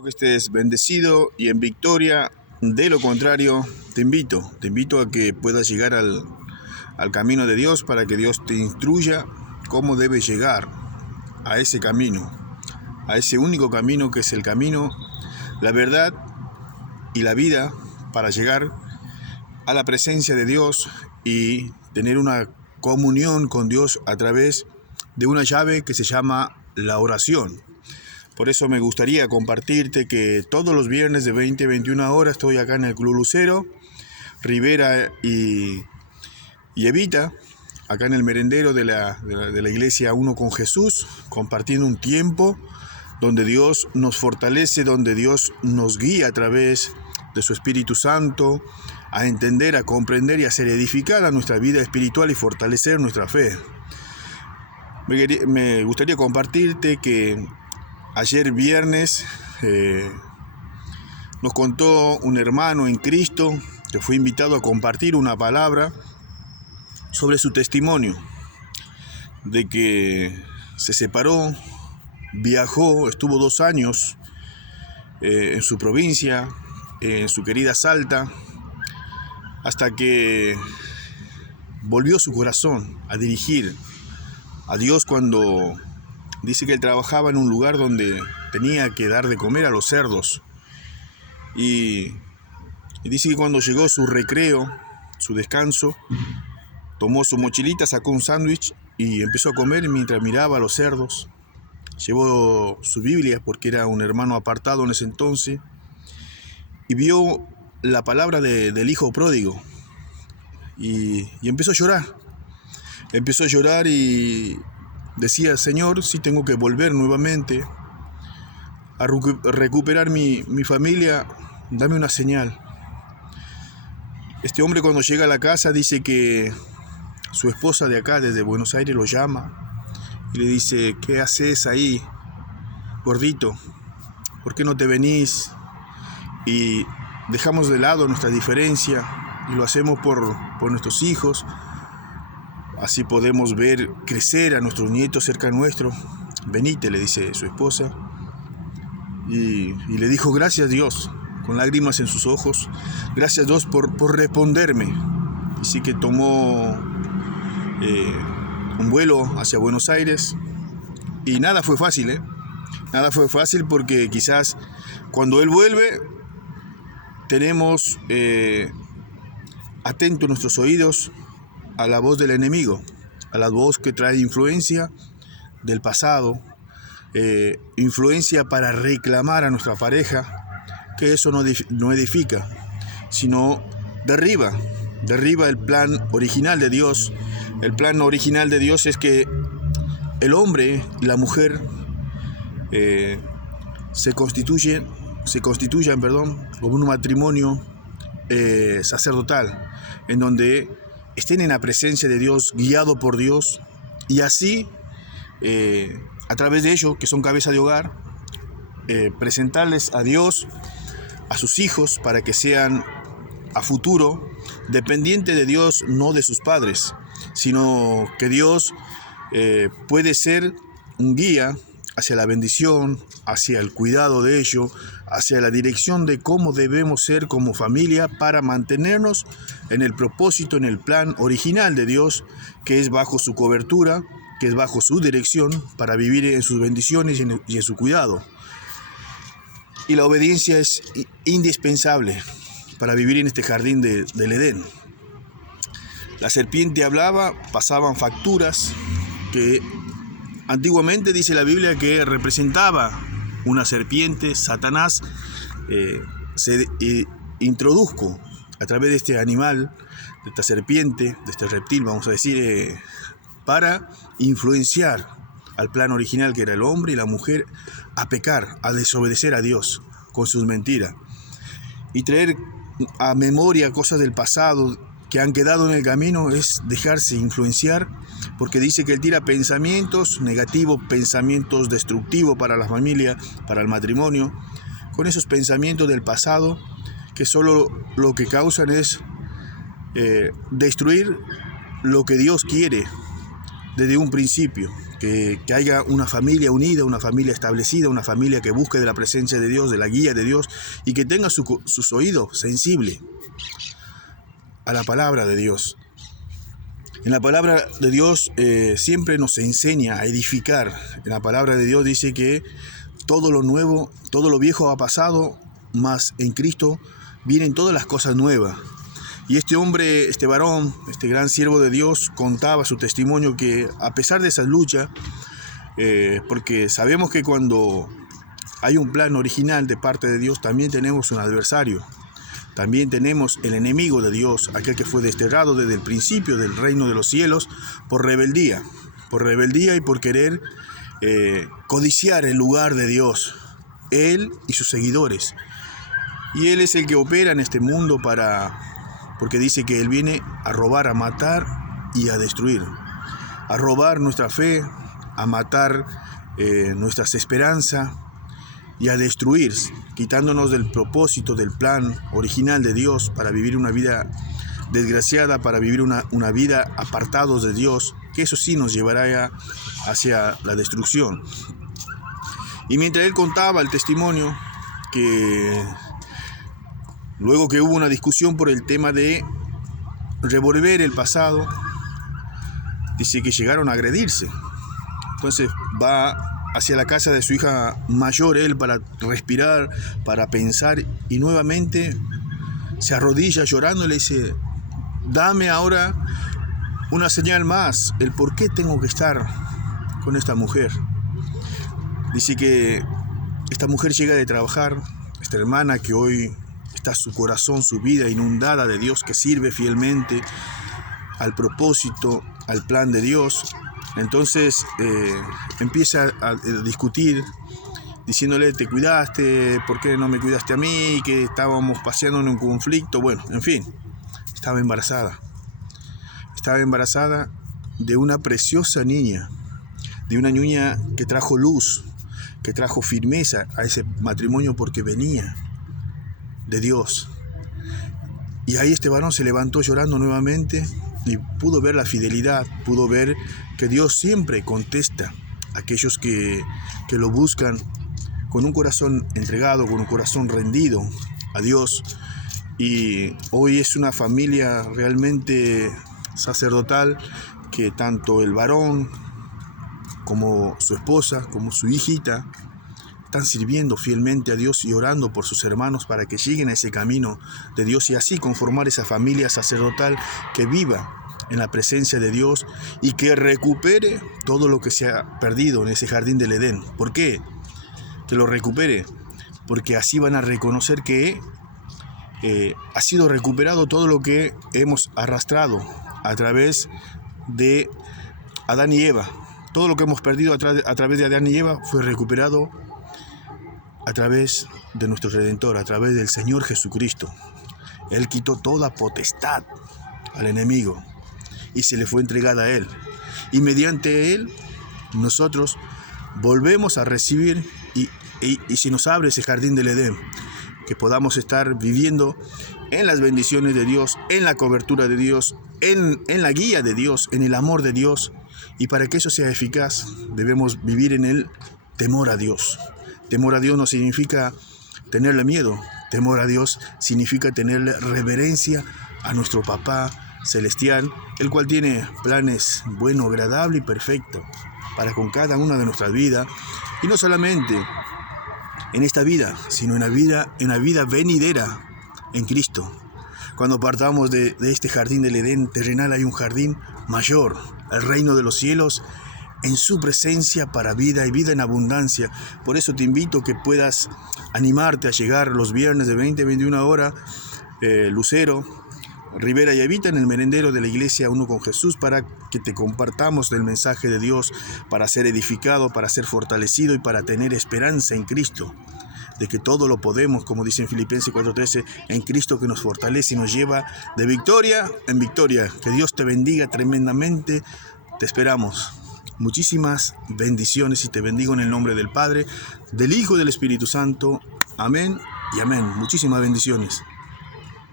Que estés bendecido y en victoria. De lo contrario, te invito a que puedas llegar al camino de Dios, para que Dios te instruya cómo debes llegar a ese camino, a ese único camino que es el camino, la verdad y la vida, para llegar a la presencia de Dios y tener una comunión con Dios a través de una llave que se llama la oración. Por eso me gustaría compartirte que todos los viernes de 20 a 21 horas estoy acá en el Club Lucero, Rivera y Evita, acá en el merendero de la iglesia Uno con Jesús, compartiendo un tiempo donde Dios nos fortalece, donde Dios nos guía a través de su Espíritu Santo a entender, a comprender y a ser edificada nuestra vida espiritual y fortalecer nuestra fe. Me gustaría compartirte que ayer viernes nos contó un hermano en Cristo que fue invitado a compartir una palabra sobre su testimonio, de que se separó, viajó, estuvo 2 años en su provincia, en su querida Salta, hasta que volvió su corazón a dirigir a Dios cuando dice que él trabajaba en un lugar donde tenía que dar de comer a los cerdos. Y dice que cuando llegó su recreo, su descanso, tomó su mochilita, sacó un sándwich y empezó a comer mientras miraba a los cerdos. Llevó su Biblia porque era un hermano apartado en ese entonces y vio la palabra del hijo pródigo y empezó a llorar. Empezó a llorar y decía: Señor, si tengo que volver nuevamente a recuperar mi familia, dame una señal. Este hombre, cuando llega a la casa, dice que su esposa de acá, desde Buenos Aires, lo llama y le dice: ¿qué haces ahí, gordito? ¿Por qué no te venís y dejamos de lado nuestra diferencia y lo hacemos por nuestros hijos? Así podemos ver crecer a nuestros nietos cerca nuestro. Venite, le dice su esposa. Y le dijo: gracias Dios, con lágrimas en sus ojos, gracias Dios por responderme. Así que tomó un vuelo hacia Buenos Aires y nada fue fácil, Nada fue fácil, porque quizás cuando él vuelve tenemos atentos nuestros oídos a la voz del enemigo, a la voz que trae influencia del pasado, influencia para reclamar a nuestra pareja, que eso no edifica, sino derriba el plan original de Dios. El plan original de Dios es que el hombre y la mujer se constituyan como un matrimonio sacerdotal, en donde estén en la presencia de Dios, guiado por Dios, y así a través de ellos, que son cabeza de hogar, presentarles a Dios a sus hijos para que sean a futuro dependientes de Dios, no de sus padres, sino que Dios puede ser un guía hacia la bendición, hacia el cuidado de ellos, hacia la dirección de cómo debemos ser como familia para mantenernos en el propósito, en el plan original de Dios, que es bajo su cobertura, que es bajo su dirección, para vivir en sus bendiciones y en su cuidado. Y la obediencia es indispensable para vivir en este jardín del Edén. La serpiente hablaba, pasaban facturas que antiguamente, dice la Biblia, que representaba una serpiente. Satanás se introdujo a través de este animal, de esta serpiente, de este reptil, vamos a decir, para influenciar al plan original, que era el hombre y la mujer, a pecar, a desobedecer a Dios con sus mentiras y traer a memoria cosas del pasado que han quedado en el camino. Es dejarse influenciar, porque dice que él tira pensamientos negativos, pensamientos destructivos para la familia, para el matrimonio, con esos pensamientos del pasado que solo lo que causan es destruir lo que Dios quiere desde un principio, que haya una familia unida, una familia establecida, una familia que busque de la presencia de Dios, de la guía de Dios, y que tenga sus oídos sensibles a la palabra de Dios. En la palabra de Dios siempre nos enseña a edificar. En la palabra de Dios dice que todo lo nuevo, todo lo viejo ha pasado, mas en Cristo vienen todas las cosas nuevas. Y este hombre, este varón, este gran siervo de Dios, contaba su testimonio que a pesar de esas luchas, porque sabemos que cuando hay un plan original de parte de Dios, también tenemos un adversario. También tenemos el enemigo de Dios, aquel que fue desterrado desde el principio del reino de los cielos por rebeldía y por querer codiciar el lugar de Dios, él y sus seguidores. Y él es el que opera en este mundo porque dice que él viene a robar, a matar y a destruir, a robar nuestra fe, a matar nuestras esperanzas y a destruir, quitándonos del propósito, del plan original de Dios para vivir una vida desgraciada, para vivir una vida apartados de Dios, que eso sí nos llevará hacia la destrucción. Y mientras él contaba el testimonio, que luego que hubo una discusión por el tema de revolver el pasado, dice que llegaron a agredirse. Entonces va hacia la casa de su hija mayor, él, para respirar, para pensar, y nuevamente se arrodilla llorando y le dice: dame ahora una señal más, el por qué tengo que estar con esta mujer. Dice que esta mujer llega de trabajar, esta hermana que hoy está su corazón, su vida inundada de Dios, que sirve fielmente al propósito, al plan de Dios. Entonces empieza a discutir, diciéndole: te cuidaste, ¿por qué no me cuidaste a mí? Que estábamos paseando en un conflicto. Bueno, en fin, estaba embarazada. Estaba embarazada de una preciosa niña, de una niña que trajo luz, que trajo firmeza a ese matrimonio porque venía de Dios. Y ahí este varón se levantó llorando nuevamente y pudo ver la fidelidad, pudo ver que Dios siempre contesta a aquellos que lo buscan con un corazón entregado, con un corazón rendido a Dios. Y hoy es una familia realmente sacerdotal, que tanto el varón como su esposa, como su hijita, están sirviendo fielmente a Dios y orando por sus hermanos para que lleguen a ese camino de Dios y así conformar esa familia sacerdotal que viva en la presencia de Dios y que recupere todo lo que se ha perdido en ese jardín del Edén. ¿Por qué? Que lo recupere, porque así van a reconocer que ha sido recuperado todo lo que hemos arrastrado a través de Adán y Eva. Todo lo que hemos perdido a través de Adán y Eva fue recuperado a través de nuestro Redentor, a través del Señor Jesucristo. Él quitó toda potestad al enemigo y se le fue entregada a Él. Y mediante Él nosotros volvemos a recibir y se nos abre ese jardín del Edén, que podamos estar viviendo en las bendiciones de Dios, en la cobertura de Dios, en la guía de Dios, en el amor de Dios. Y para que eso sea eficaz, debemos vivir en el temor a Dios. Temor a Dios no significa tenerle miedo. Temor a Dios significa tenerle reverencia a nuestro Papá Celestial, el cual tiene planes bueno, agradable y perfecto para con cada una de nuestras vidas. Y no solamente en esta vida, sino en la vida venidera en Cristo. Cuando partamos de este jardín del Edén terrenal, hay un jardín mayor, el reino de los cielos, en su presencia para vida y vida en abundancia. Por eso te invito a que puedas animarte a llegar los viernes de 20 a 21 horas, Lucero, Rivera y Evita, en el merendero de la iglesia Uno con Jesús, para que te compartamos del mensaje de Dios, para ser edificado, para ser fortalecido y para tener esperanza en Cristo, de que todo lo podemos, como dice en Filipenses 4:13, en Cristo que nos fortalece y nos lleva de victoria en victoria. Que Dios te bendiga tremendamente. Te esperamos. Muchísimas bendiciones y te bendigo en el nombre del Padre, del Hijo y del Espíritu Santo. Amén y amén. Muchísimas bendiciones.